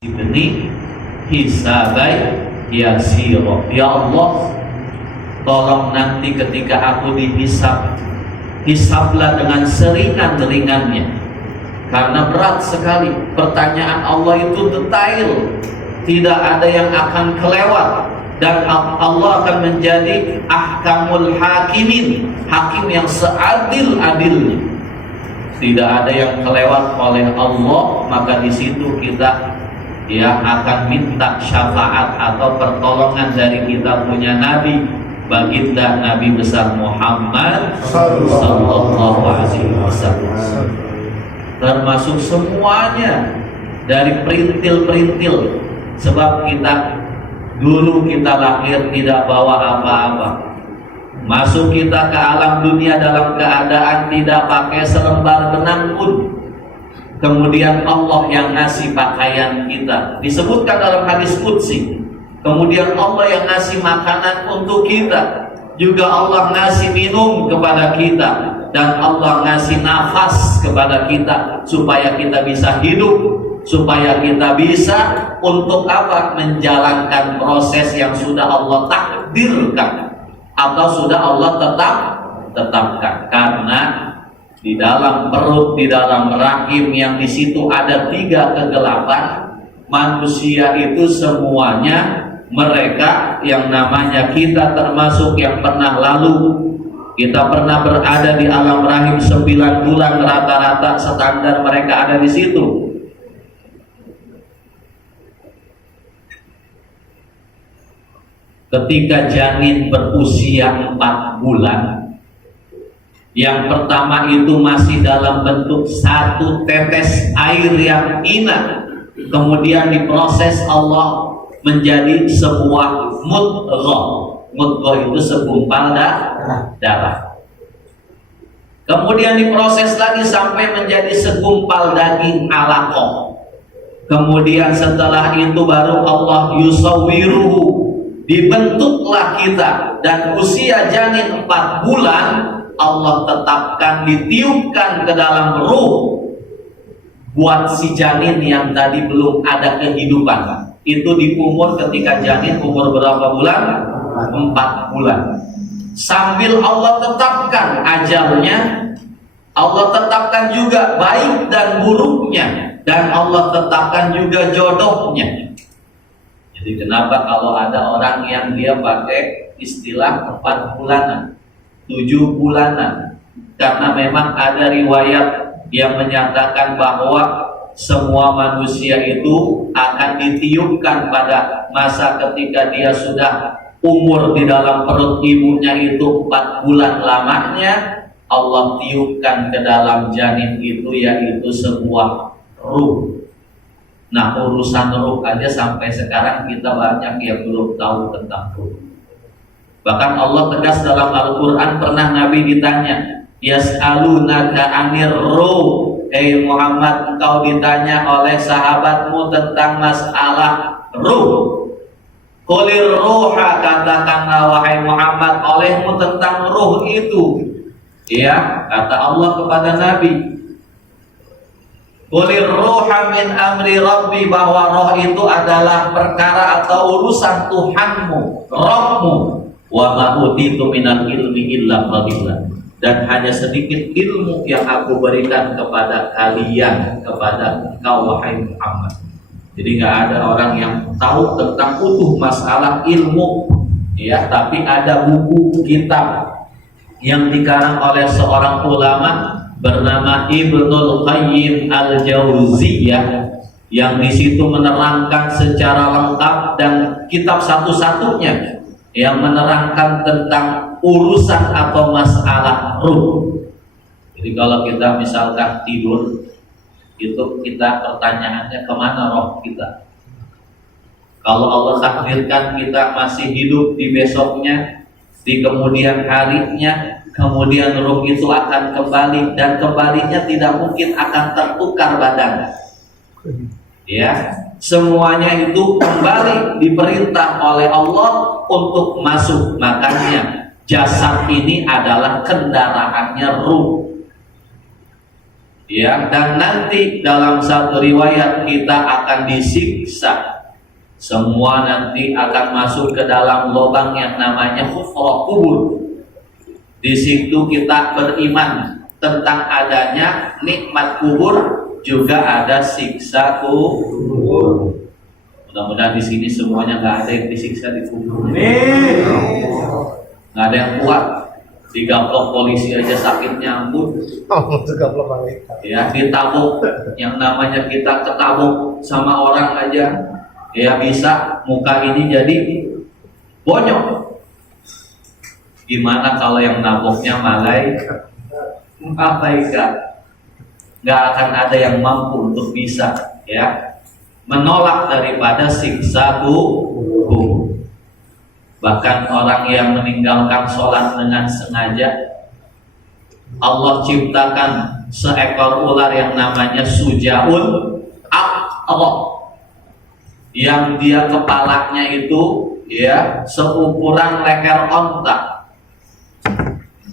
Ibni hisabai yasiro. Ya Allah, tolong nanti ketika aku dihisab, hisablah dengan seringan-ringannya, karena berat sekali. Pertanyaan Allah itu detail, tidak ada yang akan kelewat, dan Allah akan menjadi ahkamul hakimin, hakim yang seadil-adilnya. Tidak ada yang kelewat oleh Allah, maka di situ kita akan minta syafaat atau pertolongan dari kita punya Nabi, baginda Nabi besar Muhammad sallallahu alaihi wasallam. Termasuk semuanya dari perintil-perintil, sebab kita dulu kita lahir tidak bawa apa-apa. Masuk kita ke alam dunia dalam keadaan tidak pakai selembar benang pun. Kemudian Allah yang ngasih pakaian kita, disebutkan dalam hadis qudsi. Kemudian Allah yang ngasih makanan untuk kita, juga Allah ngasih minum kepada kita, dan Allah ngasih nafas kepada kita supaya kita bisa hidup, supaya kita bisa untuk apa? Menjalankan proses yang sudah Allah takdirkan atau sudah Allah tetapkan. Karena di dalam perut, di dalam rahim yang di situ ada 3 kegelapan. Manusia itu semuanya, mereka yang namanya kita termasuk yang pernah lalu, kita pernah berada di alam rahim 9 bulan rata-rata standar mereka ada di situ. Ketika janin berusia 4 bulan, yang pertama itu masih dalam bentuk 1 tetes air yang ingat, kemudian diproses Allah menjadi sebuah mudghah. Mudghah itu segumpal darah. Kemudian diproses lagi sampai menjadi segumpal daging alaqah. Kemudian setelah itu baru Allah yusawwiruhu, dibentuklah kita, dan usia janin 4 bulan Allah tetapkan, ditiupkan ke dalam ruh buat si janin yang tadi belum ada kehidupan. Itu di umur ketika janin umur berapa bulan? 4 bulan. Sambil Allah tetapkan ajalnya, Allah tetapkan juga baik dan buruknya, dan Allah tetapkan juga jodohnya. Jadi kenapa kalau ada orang yang dia pakai istilah 4 bulanan, 7 bulanan, karena memang ada riwayat yang menyatakan bahwa semua manusia itu akan ditiupkan pada masa ketika dia sudah umur di dalam perut ibunya itu 4 bulan lamanya, Allah tiupkan ke dalam janin itu, yaitu sebuah ruh. Nah, urusan ruh aja sampai sekarang kita banyak yang belum tahu tentang ruh. Bahkan Allah tegas dalam Al-Quran, pernah Nabi ditanya, yas'alunaka anir ruh, Muhammad, engkau ditanya oleh sahabatmu tentang masalah ruh. Qulir ruha, katakanlah wahai Muhammad olehmu tentang ruh itu. Ya, kata Allah kepada Nabi, qulir ruha min amri rabbi, bahwa roh itu adalah perkara atau urusan Tuhanmu, Rabbmu. Wa ma utitu minal ilmi illa qalila, dan hanya sedikit ilmu yang aku berikan kepada kalian, kepada engkau wahai Muhammad. Jadi nggak ada orang yang tahu tentang utuh masalah ilmu, ya. Tapi ada buku kitab yang dikarang oleh seorang ulama bernama Ibnul Qayyim Al-Jauziyah, yang di situ menerangkan secara lengkap, dan kitab satu-satunya yang menerangkan tentang urusan atau masalah ruh. Jadi kalau kita misalkan tidur, itu kita pertanyaannya kemana roh kita. Kalau Allah takdirkan kita masih hidup di besoknya, di kemudian harinya, kemudian ruh itu akan kembali, dan kembalinya tidak mungkin akan tertukar badan. Ya, semuanya itu kembali diperintah oleh Allah untuk masuk. Makanya jasad ini adalah kendaraannya ruh. Ya, dan nanti dalam satu riwayat kita akan disiksa. Semua nanti akan masuk ke dalam lubang yang namanya hufrah kubur. Di situ kita beriman tentang adanya nikmat kubur, juga ada siksa kubur. Mudah-mudahan di sini semuanya nggak ada yang disiksa di kubur. Nggak ada yang kuat. Digaplok polisi aja sakitnya ampun. Ya, ditabuk, yang namanya kita ketabuk sama orang aja, ya bisa muka ini jadi bonyok. Gimana kalau yang naboknya malaikat? Nggak akan ada yang mampu untuk bisa ya menolak daripada siksa kubur. Bahkan orang yang meninggalkan sholat dengan sengaja, Allah ciptakan seekor ular yang namanya sujaun aqrab, yang dia kepalanya itu ya seukuran leher onta,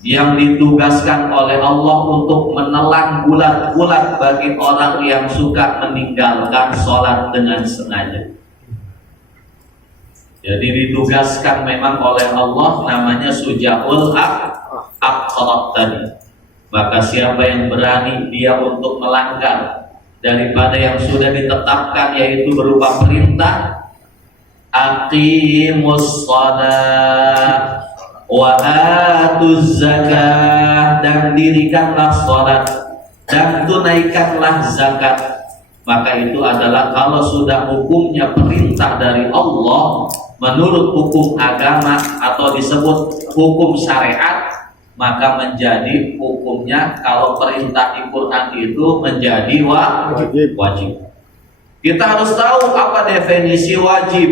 yang ditugaskan oleh Allah untuk menelan bulat-bulat bagi orang yang suka meninggalkan sholat dengan sengaja. Jadi ditugaskan memang oleh Allah, namanya sujaul aqrab tadi. Maka siapa yang berani dia untuk melanggar daripada yang sudah ditetapkan, yaitu berupa perintah aqimus shalah wa atuz zakah, dan dirikanlah sholat dan tunaikanlah zakat. Maka itu adalah kalau sudah hukumnya perintah dari Allah menurut hukum agama atau disebut hukum syariat, maka menjadi hukumnya kalau perintah di Quran itu menjadi wajib. Kita harus tahu apa definisi wajib.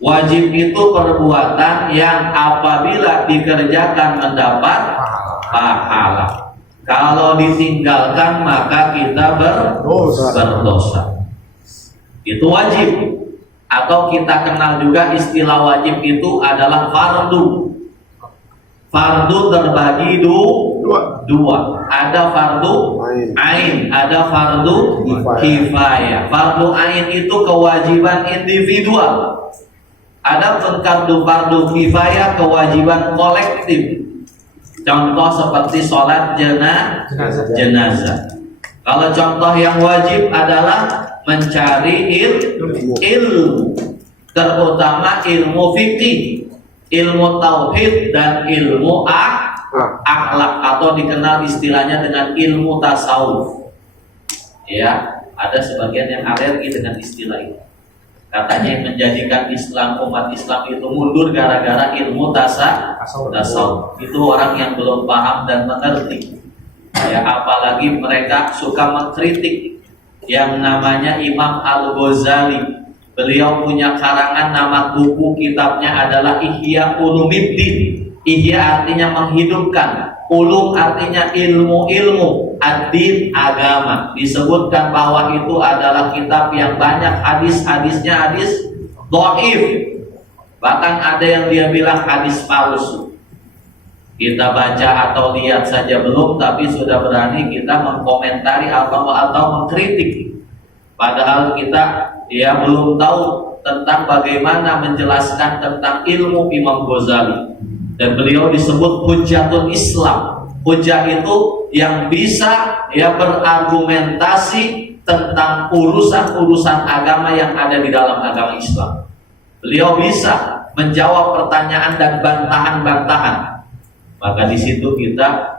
Wajib itu perbuatan yang apabila dikerjakan mendapat pahala. Kalau ditinggalkan maka kita berdosa. Itu wajib. Atau kita kenal juga istilah wajib itu adalah fardu. Fardu terbagi dua. Ada fardu ain, ada fardu kifayah. Fardu ain itu kewajiban individual. Ada fardu kifayah kewajiban kolektif. Contoh seperti sholat jenazah. Kalau contoh yang wajib adalah mencari ilmu, terutama ilmu fikih, ilmu tauhid, dan ilmu akhlak, atau dikenal istilahnya dengan ilmu tasawuf. Ya, ada sebagian yang alergi dengan istilah itu. Katanya yang menjadikan umat Islam itu mundur gara-gara ilmu tasawuf. Itu orang yang belum paham dan mengerti. Ya, apalagi mereka suka mengkritik yang namanya Imam Al-Ghazali. Beliau punya karangan, nama buku kitabnya adalah Ihya Ulumuddin. Ihya artinya menghidupkan, ulum artinya ilmu-ilmu, ad-din agama. Disebutkan bahwa itu adalah kitab yang banyak hadis-hadisnya hadis dhaif. Bahkan ada yang dia bilang hadis palsu. Kita baca atau lihat saja belum, tapi sudah berani kita mengkomentari atau mengkritik. Padahal kita belum tahu tentang bagaimana menjelaskan tentang ilmu Imam Ghazali. Dan beliau disebut hujjatul Islam. Hujjah itu yang bisa berargumentasi tentang urusan-urusan agama yang ada di dalam agama Islam. Beliau bisa menjawab pertanyaan dan bantahan-bantahan. Maka di situ kita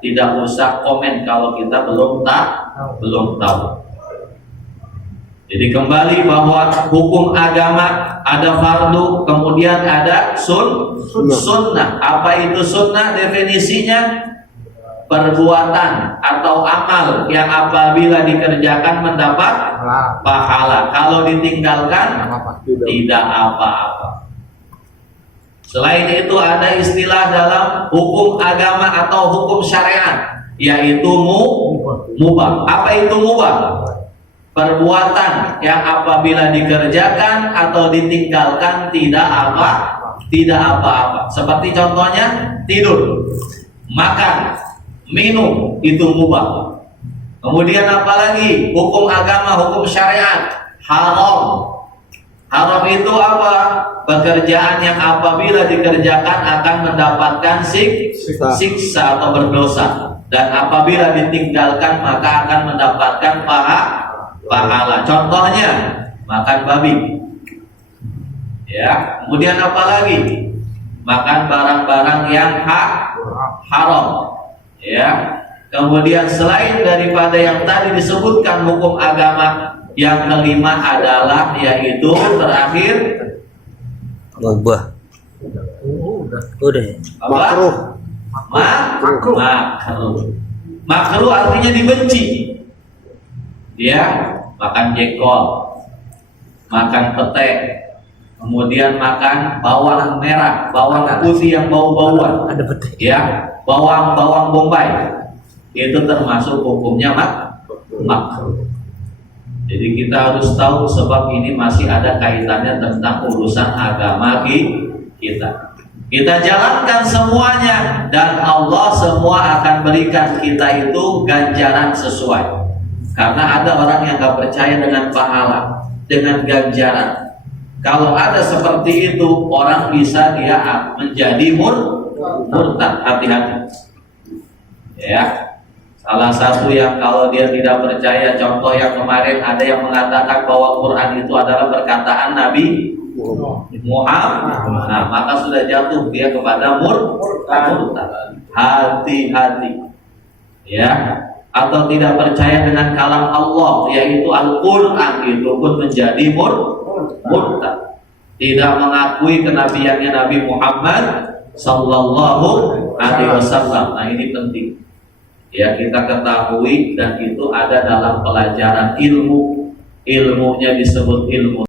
tidak usah komen kalau kita belum tahu. Jadi kembali bahwa hukum agama ada fardu, kemudian ada sunnah. Apa itu sunnah? Definisinya perbuatan atau amal yang apabila dikerjakan mendapat pahala. Kalau ditinggalkan tidak apa-apa. Selain itu ada istilah dalam hukum agama atau hukum syariat, yaitu mubah. Apa itu mubah? Perbuatan yang apabila dikerjakan atau ditinggalkan tidak apa-apa. Seperti contohnya tidur, makan, minum, itu mubah. Kemudian apalagi? Hukum agama, hukum syariat. Haram. Haram itu apa? Pekerjaan yang apabila dikerjakan akan mendapatkan siksa atau berdosa. Dan apabila ditinggalkan maka akan mendapatkan pahala. Contohnya makan babi. Ya, kemudian apalagi? Makan barang-barang yang haram. Ya. Kemudian selain daripada yang tadi disebutkan hukum agama, yang kelima adalah yaitu terakhir Mubah. Udah. makruh. Makruh artinya dibenci. Ya, makan jengkol, makan pete, kemudian makan bawang merah, bawang putih yang bau-bauan. Ada pete. Ya, bawang bombay. Itu termasuk hukumnya makruh. Jadi kita harus tahu sebab ini masih ada kaitannya tentang urusan agama kita. Kita jalankan semuanya dan Allah semua akan berikan kita itu ganjaran sesuai. Karena ada orang yang gak percaya dengan pahala, dengan ganjaran. Kalau ada seperti itu, orang bisa dia menjadi murtad. Hati-hati. Ya. Salah satu yang kalau dia tidak percaya, contoh yang kemarin ada yang mengatakan bahwa Quran itu adalah perkataan Nabi Muhammad. Nah, maka sudah jatuh dia kepada murtad. Hati-hati. Ya. Atau tidak percaya dengan kalam Allah, yaitu Al-Quran, itu pun menjadi murtad. Tidak mengakui kenabiannya Nabi Muhammad Sallallahu Alaihi Wasallam. Nah, ini penting. Ya, kita ketahui dan itu ada dalam pelajaran ilmu. Ilmunya disebut ilmu